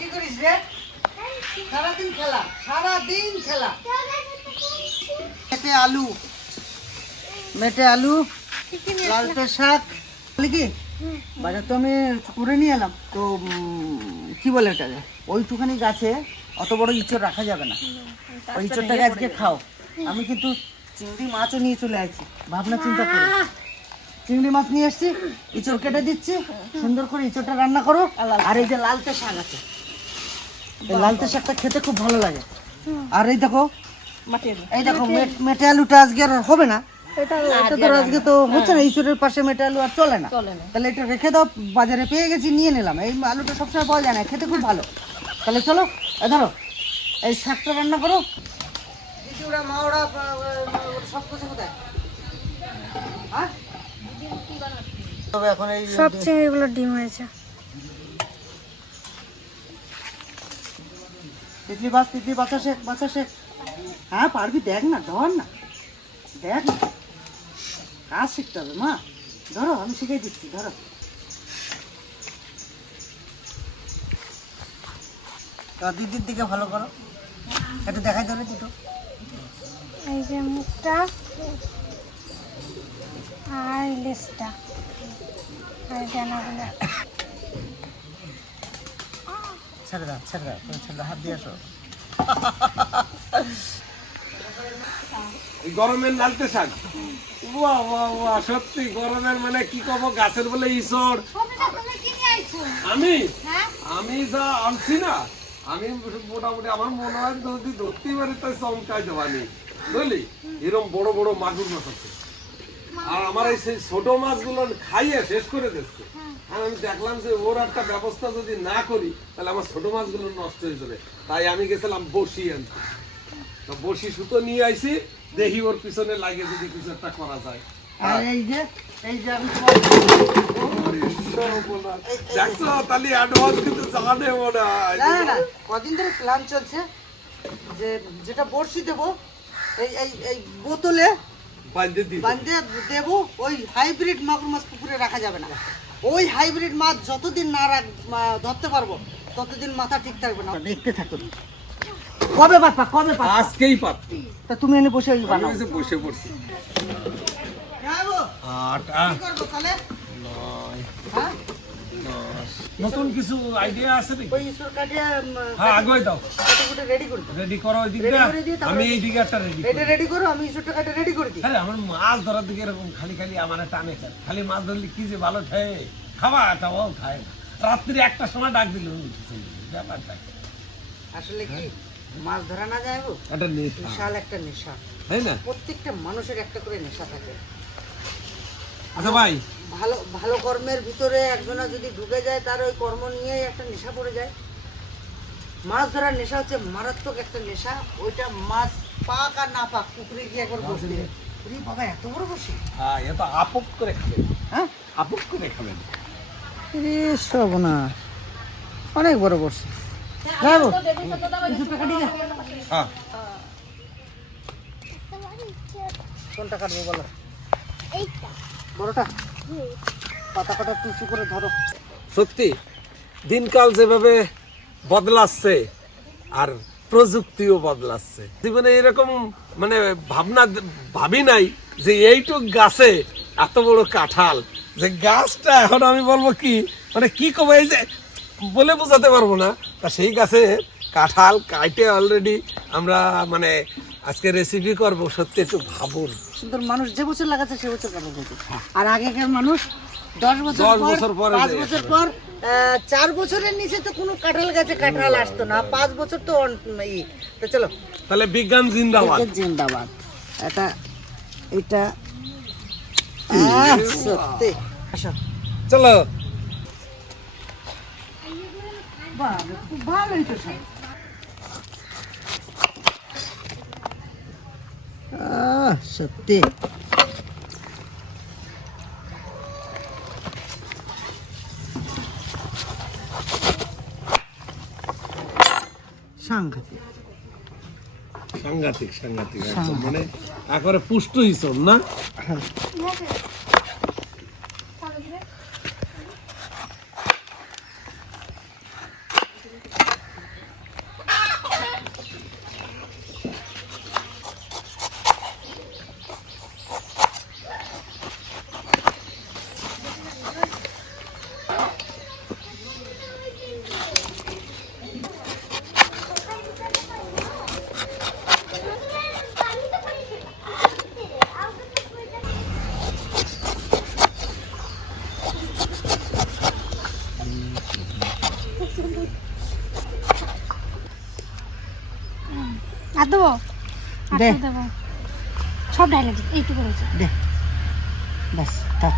কি করিস রে? সারাদিন খেলা সারাদিন খেলা। মেটে আলু মেটে আলু লালতে শাক। কি? বাজার তো আমি করে নিয়ে এলাম। তো কি বলে এটাকে? ওইটুখানি গাছে অত বড় ইঁচড় রাখা যাবে না। ওই ইঁচড়টাকে আজকে খাও। আমি কিন্তু চিংড়ি মাছও নিয়ে চলে আসছি। ভাবনা চিন্তা করে চিংড়ি মাছ নিয়ে এসছি ইঁচড় কেটে দিচ্ছি সুন্দর করে ইঁচড়টা রান্না করো। আর এই যে লালতে শাক আছে এই লালতে শাকটা খেতে খুব ভালো লাগে। আর এই দেখো এই দেখো মেটে আলুটা আজকে আর হবে না। এটা তো আজকে তো হচ্ছে না ইঁচড়ের পাশে মেটে আলু আর চলে না। তাহলে এটা রেখে দাও বাজারে পেয়ে গেছি নিয়ে নিলাম। এই আলুটা সবসময় পাওয়া যায় না খেতে খুব ভালো। তাহলে চলো ধরো এই শাকটা রান্না করো। দিদিওরা মা ওরা সব কিছু কোথায়? হ্যাঁ? তবে এখন এই সব চিংড়িগুলো ডিম হয়েছে। তিতলি বাস তিতলি বাচ্চা শেখ বাচ্চা শেখ হ্যাঁ পারবি দেখ না ধর না। দেখ না। কাজ শিখতে হবে মা। ধরো আমি শিখিয়ে দিচ্ছি ধরো। দিদির দিকে ভালো করো। একটু দেখাই দেবে দুটো। এই যে মুখটা আর লেসটা। ছেড়ে দাও ছেড়ে দাও, তুমি ছেড়ে হাত দিয়ে আসো। গরমের লালতে শাক। বাহ বাহ বাহ সত্যি গরমের মানে কি কব, গাছের বলে ইসর আমি? আমি যা আনছি না, আমি মোটামুটি আমার মনে হয় যদি ধরতেই পারি তাই চমকাই দেবানি বুঝলি? এরকম বড় বড় মাগুর মাছ আছে। আর আমার এই সেই ছোট মাছগুলো খাইয়ে শেষ করে দিচ্ছে। আর আমি দেখলাম যে ওর একটা ব্যবস্থা যদি না করি তাহলে আমার ছোট মাছগুলো নষ্ট হয়ে যাবে। তাই আমি গেছিলাম বসি আনতে। তো বসি সুতো নিয়ে আইছি দেখি ওর পিছনে লাগে যদি কিছু একটা করা যায়। আর এই যে এই যে আমি দেখছ তাহলে অ্যাডভান্স কিন্তু জানে মনে হয়। না না, না কদিন ধরে প্ল্যান চলছে যে যেটা বড়শি দেবো এই এই এই বোতলে বাঁধতে দিই দেবো। ওই হাইব্রিড মাগুর মাছ পুকুরে রাখা যাবে না। ওই হাইব্রিড মাছ যতদিন না রাখ ধরতে পারব ততদিন মাথা ঠিক থাকবে না। দেখতে থাকুন। কবে পাতবা কবে বাপা আজকেই পাচ্ছি তা তুমি এনে বসে ওই বানাও। বসে পড়ছি। আটা। কি করব তাহলে? নয়। হ্যাঁ? নতুন কিছু আইডিয়া আছে নাকি? ওই কাটিয়ে হ্যাঁ আগে দাও। কাটে রেডি করে। দাও। রেডি করো ওই দিকটা। আমি এই দিকে একটা রেডি এটা রেডি করো আমি ঈশ্বরটা কাটে রেডি করে দিই। আরে আমার মাছ ধরার দিকে এরকম খালি খালি আমার টানে খালি মাছ ধরলে কি যে ভালো খায় খাবা খাওয়াও খায় না। রাত্রি একটা সময় ডাক দিল ব্যাপারটা আসলে কি? মাছ ধরা না যায় গো। একটা নেশা। একটা নেশা। তাই না? প্রত্যেকটা মানুষের একটা করে নেশা থাকে। আচ্ছা ভাই। ভালো ভালো কর্মের ভিতরে একজনা যদি ঢুকে যায় তার ওই কর্ম নিয়েই একটা নেশা পড়ে যায়। মাছ ধরার নেশা হচ্ছে মারাত্মক একটা নেশা। ওইটা মাছ পাক আর না পাক পুকুরে গিয়ে একবার ওরে বাবা এত বড় বসে। হ্যাঁ এ তো আপক করে খাবেন। হ্যাঁ? আপক করে খাবেন। রে সবনা অনেক বড় বসে। যাব। দিয়ে হ্যাঁ। কোনটা কাটবো বলো? বড়টা। পাতা পাতা টুচু করে ধরো। সত্যি, দিনকাল যেভাবে বদলাচ্ছে আর প্রযুক্তিও বদলাচ্ছে। জীবনে এরকম মানে ভাবনা ভাবি নাই যে এইটুক গাছে এত বড় কাঁঠাল। যে গাছটা এখন আমি বলব কি মানে কি কবে, এই যে বলে বোঝাতে পারব না, তা সেই গাছে কাঁঠাল কাইটে অলরেডি আমরা মানে আজকে রেসিপি করব, সত্যি একটু ভাবুন। সুন্দর মানুষ যে বছর লাগাচ্ছে সে বছর কাটা করছে আর আগেকার মানুষ দশ বছর পর পাঁচ বছর পর চার বছরের নিচে তো কোনো কাঁঠাল গাছে কাঁঠাল আসতো না। পাঁচ বছর তো ই। তো চলো। তাহলে বিজ্ঞান জিন্দাবাদ। জিন্দাবাদ। এটা এটা সত্যি। আসো। চলো। খুব ভালোই তো সব। আহ, সত্যি। সাংঘাতিক। সাংঘাতিক সাংঘাতিক মানে একবারে পুষ্ট হিসব না আর দেবো আর দে। সব ঢালে দিই এইটুকু রয়েছে। দে। ব্যাস থাক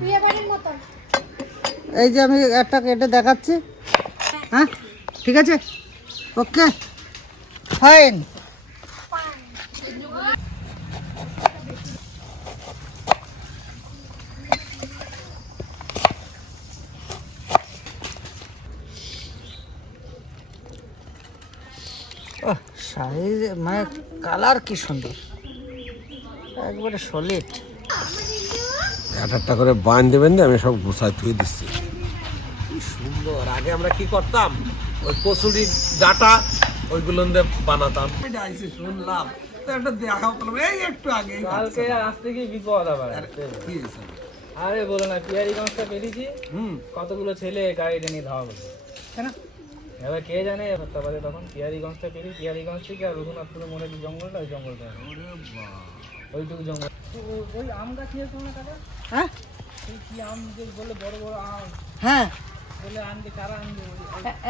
বিয়ে বাড়ির মতন এই যে আমি একটা কেটে দেখাচ্ছি। হ্যাঁ ঠিক আছে? ওকে। ফাইন সাইজ মানে কালার কি সুন্দর? একবারে সলিড একটা একটা করে বান দেবেন দিয়ে আমি সব গুছাই থুয়ে দিচ্ছি। কি সুন্দর। আগে আমরা কি করতাম? ওই কচুরি ডাটা ওইগুলো দিয়ে বানাতাম। শুনলাম। তো একটা দেখা পেলাম এই একটু আগে কালকে আসতে কি বিপদ আবার। আরে বলো না পিয়ারিগঞ্জটা পেরিয়েছি। হুম। কতগুলো ছেলে গাড়িটা নিয়ে ধাওয়া কেন? এবার কে জানে এবারটা বাজে তখন পিয়ারিগঞ্জটা পেরি পিয়ারিগঞ্জ থেকে আর রঘুনাথপুরের মোড়ে যে জঙ্গলটা ওই জঙ্গলটা ওইটুকু জঙ্গল। ওই আম গাছ নিয়ে শোনো কাকা? হ্যাঁ? কি আম যে বলে বড় বড় আম? হ্যাঁ। বলে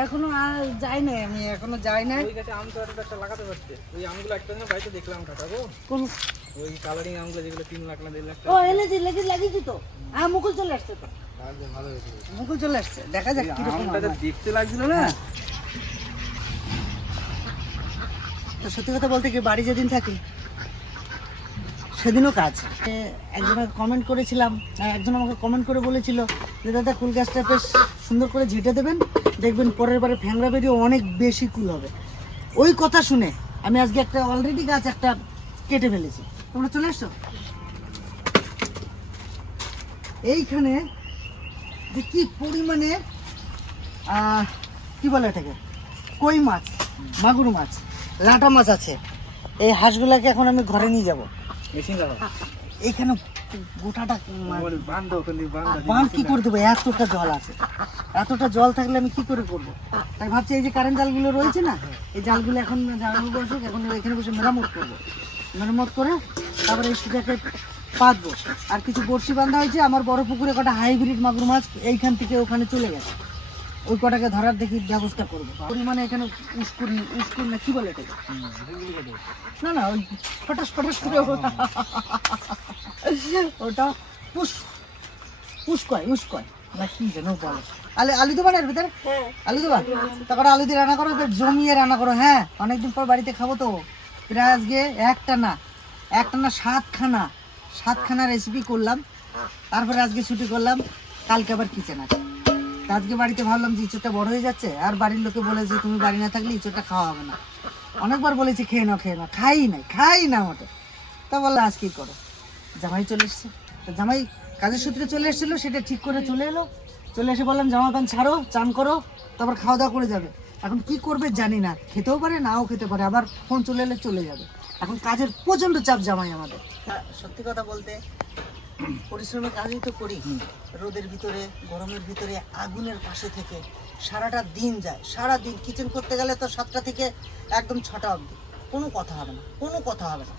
এখনও আর যাই নাই আমি এখনও যাই নাই। ওই গাছে আম তো একটা একটা লাগাতে পারছে। ওই আমগুলো একটা না বাড়িতে দেখলাম কাকা গো। কোন? ওই কালারিং আমগুলো যেগুলো তিন লাখ না দেড় লাখ ও এনেছি লেগে লাগিয়েছি তো। হ্যাঁ মুকুল চলে আসছে তো। টাকা ভালো হয়েছে। মুকুল চলে আসছে। দেখা যাক কীরকম হয়। দেখতে লাগছিল না? তো সত্যি কথা বলতে কি বাড়ি যেদিন থাকি, সেদিনও কাজ। একজন কমেন্ট করেছিলাম একজন আমাকে কমেন্ট করে বলেছিল যে, দাদা, কুল গাছটা বেশ সুন্দর করে ঝেঁটে দেবেন, দেখবেন পরের বারে ফ্যাংরা বেরিয়ে অনেক বেশি কুল হবে। ওই কথা শুনে আমি আজকে একটা অলরেডি গাছ একটা কেটে ফেলেছি। তোমরা চলে এসছো? এইখানে যে কি পরিমাণে কি বলে এটাকে? কই মাছ, মাগুর মাছ। লাটা মাছ আছে। এই হাঁসগুলাকে এখন আমি ঘরে নিয়ে যাব। এইখানে গোটাটা বাঁধ কি করে দেবো? এতটা জল আছে। এতটা জল থাকলে আমি কি করে করব? তাই ভাবছি এই যে কারেন্ট জালগুলো রয়েছে না এই জালগুলো এখন বসুক এখন এখানে বসে মেরামত করব। মেরামত করে তারপরে এই সুতাকে পাতবো। আর কিছু বড়শি বাঁধা হয়েছে আমার বড় পুকুরে কটা হাইব্রিড মাগুর মাছ এইখান থেকে ওখানে চলে গেছে। ওই কটাকে ধরার দেখি ব্যবস্থা করব। পরিমাণে এখানে উস্কুর উস্কুর না কি বলে এটাকে? না না ওই ফটাস ফটাস করে ওটা। ওটা পুষ পুষ কয় উস কয় না কি যেন বলে। আলু আলু দেবা এর ভিতরে? আলু দেবা তারপরে আলু দিয়ে রান্না করো জমিয়ে রান্না করো হ্যাঁ। অনেকদিন পর বাড়িতে খাব তো। প্রায় আজকে একটা না একটা না সাতখানা সাতখানা রেসিপি করলাম। তারপরে আজকে ছুটি করলাম কালকে আবার কিচেন আছে। আজকে বাড়িতে ভাবলাম যে ইঁচড়টা বড় হয়ে যাচ্ছে, আর বাড়ির লোকে বলেছে তুমি বাড়ি না থাকলে ইঁচড়টা খাওয়া হবে না। অনেকবার বলেছি খেয়ে নাও খেয়ে নাও, খাই নাই, খাই না মোটে তা বলল, আজ কী করো? জামাই চলে এসছে। জামাই কাজের সূত্রে চলে এসেছিল, সেটা ঠিক করে চলে এলো। চলে এসে বললাম, জামা প্যান্ট ছাড়ো, চান করো, তারপর খাওয়া দাওয়া করে যাবে। এখন কি করবে জানি না, খেতেও পারে, নাও খেতে পারে, আবার ফোন চলে এলে চলে যাবে। এখন কাজের প্রচণ্ড চাপ জামাই আমাদের। সত্যি কথা বলতে পরিশ্রমের কাজই তো করি। রোদের ভিতরে গরমের ভিতরে আগুনের পাশে থেকে সারাটা দিন যায়। সারা দিন কিচেন করতে গেলে তো সাতটা থেকে একদম ছটা অবধি। কোনো কথা হবে না কোনো কথা হবে না।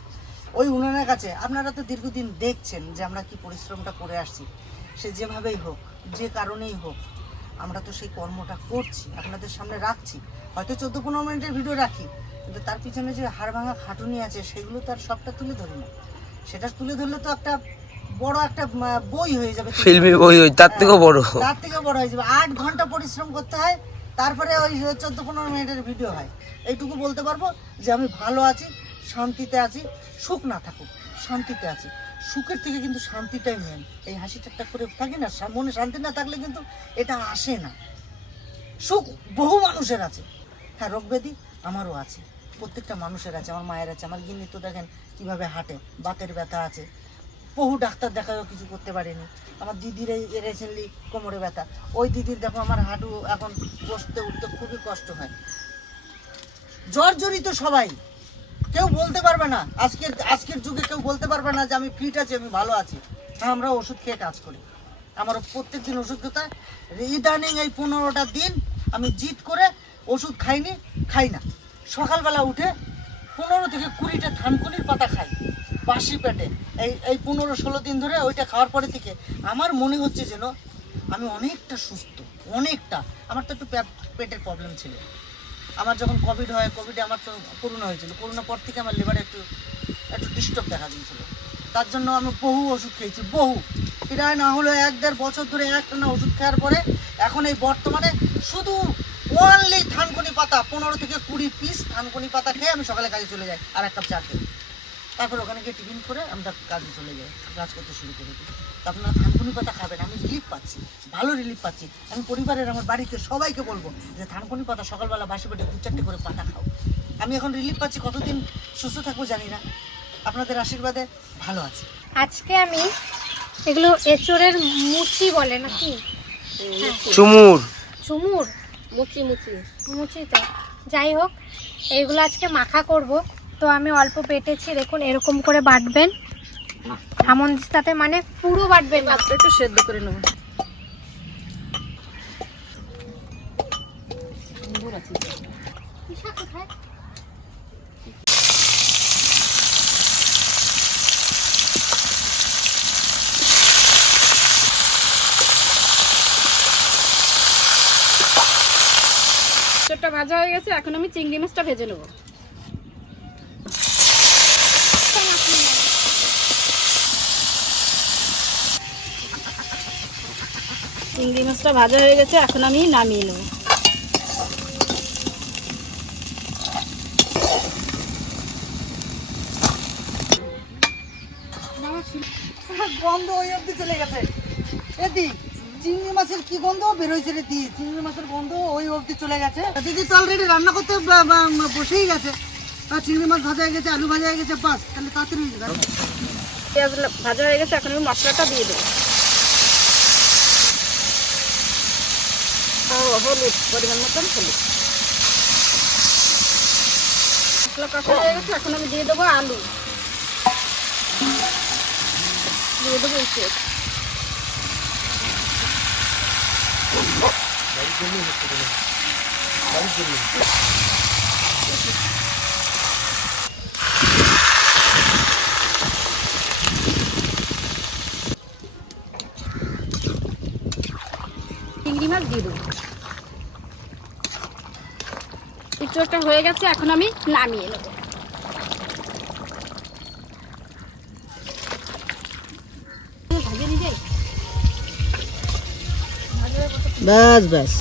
ওই উনানের কাছে আপনারা তো দীর্ঘদিন দেখছেন যে আমরা কি পরিশ্রমটা করে আসছি। সে যেভাবেই হোক যে কারণেই হোক আমরা তো সেই কর্মটা করছি আপনাদের সামনে রাখছি। হয়তো চোদ্দ পনেরো মিনিটের ভিডিও রাখি কিন্তু তার পিছনে যে হাড় ভাঙা খাটুনি আছে সেগুলো তার সবটা তুলে ধরি না। সেটা তুলে ধরলে তো একটা বড় একটা বই হয়ে যাবে ফিল্মি বই ওই তার থেকেও বড়। তার থেকে বড় হয়ে যাবে। আট ঘণ্টা পরিশ্রম করতে হয় তারপরে ওই চোদ্দ পনেরো মিনিটের ভিডিও হয়। এইটুকু বলতে পারব যে আমি ভালো আছি শান্তিতে আছি সুখ না থাকুক শান্তিতে আছি। সুখের থেকে কিন্তু শান্তিটাই মেন এই হাসি ঠাট্টা করে থাকি না মনে শান্তি না থাকলে কিন্তু এটা আসে না। সুখ বহু মানুষের আছে। হ্যাঁ রোগ ব্যাধি আমারও আছে। প্রত্যেকটা মানুষের আছে আমার মায়ের আছে আমার গিন্নি তো দেখেন কীভাবে হাঁটে বাতের ব্যথা আছে। বহু ডাক্তার দেখাও কিছু করতে পারেনি। আমার দিদির এই রিসেন্টলি কোমরে ব্যথা। ওই দিদির দেখো আমার হাঁটু এখন বসতে উঠতে খুবই কষ্ট হয়। জ্বর জড়িত সবাই। কেউ বলতে পারবে না। আজকের আজকের যুগে কেউ বলতে পারবে না যে আমি ফিট আছি, আমি ভালো আছি। হ্যাঁ আমরা ওষুধ খেয়ে কাজ করি। আমার প্রত্যেক দিন ওষুধ খেতে। ইদানিং এই পনেরোটা দিন আমি জিত করে ওষুধ খাইনি, খাই না। সকালবেলা উঠে পনেরো থেকে কুড়িটা থানকুনির পাতা খাই। বাসি পেটে। এই এই পনেরো ষোলো দিন ধরে ওইটা খাওয়ার পরে থেকে আমার মনে হচ্ছে যেন আমি অনেকটা সুস্থ, অনেকটা। আমার তো একটু পেটের প্রবলেম ছিল। আমার যখন কোভিড হয় কোভিডে আমার তো করোনা হয়েছিল। করোনার পর থেকে আমার লিভারে একটু একটু ডিস্টার্ব দেখা দিয়েছিল। তার জন্য আমি বহু ওষুধ খেয়েছি, বহু। প্রায় না হলো এক দেড় বছর ধরে একটা না ওষুধ খাওয়ার পরে এখন এই বর্তমানে শুধু ওনলি থানকুনি পাতা, পনেরো থেকে কুড়ি পিস থানকুনি পাতা খেয়ে আমি সকালে কাজে চলে যাই আর এক কাপ চা খেয়ে। তারপর ওখানে গিয়ে টিফিন করে আমরা কাজে চলে যাই কাজ করতে শুরু করে দিই। তা আপনারা থানকুনি পাতা খাবেন আমি রিলিফ পাচ্ছি ভালো রিলিফ পাচ্ছি। আমি পরিবারের আমার বাড়িতে সবাইকে বলব যে থানকুনি পাতা সকালবেলা বাসি পেটে দু চারটে করে পাতা খাও। আমি এখন রিলিফ পাচ্ছি কতদিন সুস্থ থাকব জানি না। আপনাদের আশীর্বাদে ভালো আছি। আজকে আমি এগুলো এচোরের মুচি বলে নাকি? চুমুর। চুমুর? মুচি মুচি। মুচি তো। যাই হোক এইগুলো আজকে মাখা করব। তো আমি অল্প বেটেছি দেখুন এরকম করে বাটবেন। এমন দিস্তাতে মানে পুরো বাটবেন না। একটু সেদ্ধ করে নেব। কোথায়? ভাজা হয়ে গেছে এখন আমি চিংড়ি মাছটা ভেজে নেব। চিংড়ি মাছটা ভাজা হয়ে গেছে এখন আমি নামিয়ে নেব। গন্ধ ওই অব্দি চলে গেছে। এদি চিংড়ি মাছের কি গন্ধ? বেরোইছে রে দি চিংড়ি মাছের গন্ধ ওই অব্দি চলে গেছে। দিদি তো অলরেডি রান্না করতে বসেই গেছে। আর চিংড়ি মাছ ভাজা হয়ে গেছে আলু ভাজা হয়ে গেছে বাস তাহলে তাড়াতাড়ি পেঁয়াজ ভাজা হয়ে গেছে এখন আমি মশলাটা দিয়ে দেবো। হলুদ, পরিমাণ মতন হলুদ। মশলা কষা হয়ে গেছে, এখন আমি দিয়ে দেবো আলু। দিয়ে দেবো চিংড়ি মাছ দিয়ে দেবো। ইঁচড়টা হয়ে গেছে এখন আমি নামিয়ে নেব। ভাজে নিজে ব্যাস ব্যাস।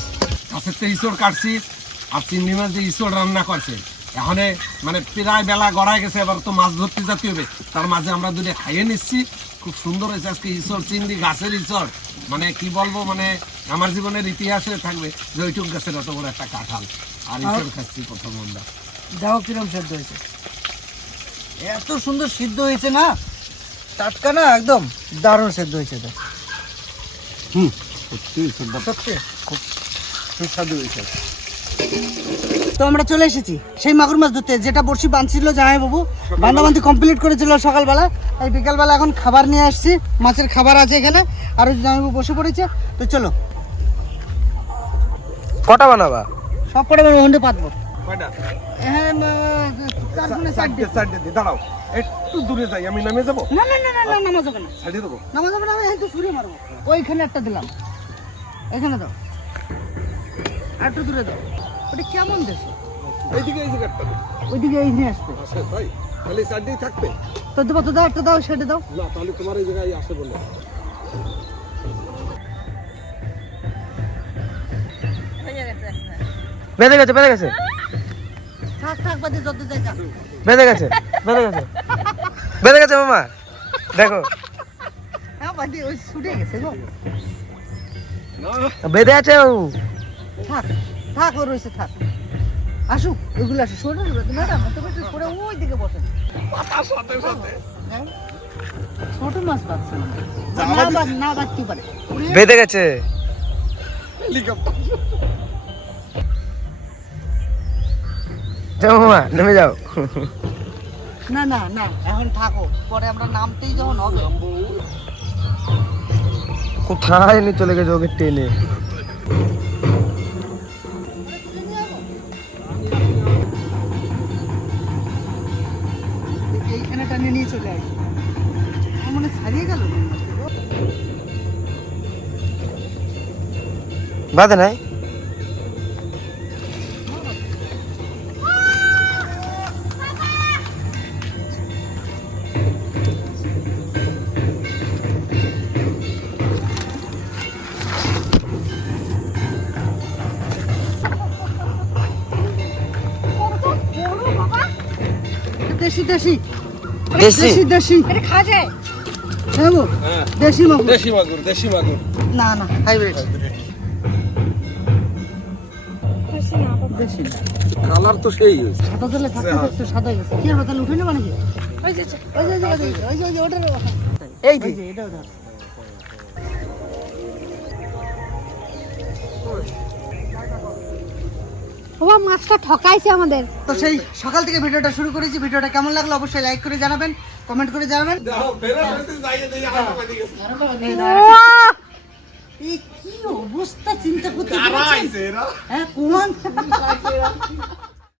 গাছের তো ইসড় কাটছি আর চিংড়ি মাছ দিয়ে রান্না করছে। এখানে মানে প্রায় বেলা গড়ায় গেছে এবার তো মাছ ধরতে যেতে হবে। তার মাঝে আমরা দুটো খাইয়ে নিচ্ছি। খুব সুন্দর হয়েছে। আজকে ইসড় চিংড়ি গাছের ইসড় মানে কি বলব মানে আমার জীবনের ইতিহাসে থাকবে যে ওইটুক গাছের অত বড় একটা কাঁঠাল। আর ইসড় খাচ্ছি প্রথম আমরা। দেখো কিরম সেদ্ধ হয়েছে। এত সুন্দর সিদ্ধ হয়েছে না? টাটকা না একদম? দারুণ সেদ্ধ হয়েছে তো। হুম। সত্যি সত্যি। খুব সুস্বাদু হয়েছে। তো আমরা চলে এসেছি। সেই মাগুর মাছ ধরতে। যেটা বড়শি বাঁধছিল জামাই বাবু বান্ধাবান্ধি কমপ্লিট করেছিল সকালবেলা। এই বিকালবেলা এখন খাবার নিয়ে আসছি। মাছের খাবার আছে এখানে। আর ওই জামাইবাবু বসে পড়েছে। তো চলো। কটা বানাবা? সব করে ওন্ডে পাতবো হ্যাঁ চারটে চারটে চারটে দিয়ে। দাঁড়াও একটু দূরে যাই আমি নামে যাব? না না না না না নামা যাবে না। ছাড়িয়ে দেবো? নামা যাবে না আমি ছুঁড়ে মারবো। ওইখানে একটা দিলাম। এখানে দাও। আর একটু দূরে দাও। ওটা কেমন দেশে? এইদিকে এই জায়গাটা ওইদিকে এই নিয়ে আসবে। আসে ভাই তাহলে সাইডেই থাকবে? তো দেবো তো দাও একটা দাও সেটা দাও। না তাহলে তোমার এই জায়গায় আসে বলে। বেঁধে গেছে বেঁধে গেছে। থাক থাক বাদে যত যাই যা। বেঁধে গেছে বেঁধে গেছে। বেঁধে গেছে মামা দেখো। হ্যাঁ ছুটে গেছে বেঁধে আছে ও। থাক থাক ও রয়েছে থাক। আসুক এগুলো আসুক। সরে ম্যাডাম সরে ওই দিকে বসেন পাতার সাথে সাথে ছোট মাছ পাচ্ছে না। না দিছে। বাদ- না বাঁধতে পারে। বেঁধে গেছে। যাও মামা নেমে যাও। না না না এখন থাকো। পরে আমরা নামতেই যখন হবে। কোথায় নিয়ে চলে গেছে ওকে টেনে? বাদে নাই? দেশি দেশি। দেশি? দেশি দেশি। এটা খাওয়া যায়। দেশি মাগুর। দেশি মাগুর দেশি মাগুর। না না হাইব্রিড। কালার তো সেই হয়েছে সাদা তেলে থাকতে থাকতে সাদা গেছে কি হবে তাহলে উঠে নেব নাকি ওই যে ওই যে ওই যে ওই যে ওটার এই যে এটা ওটা বাবা মাছটা ঠকাইছে আমাদের তো সেই সকাল থেকে ভিডিওটা শুরু করেছি ভিডিওটা কেমন লাগল অবশ্যই লাইক করে জানাবেন কমেন্ট করে জানাবেন এই কি অবস্থা চিন্তা করতে কারা পারছেন? এরা? হ্যাঁ কোন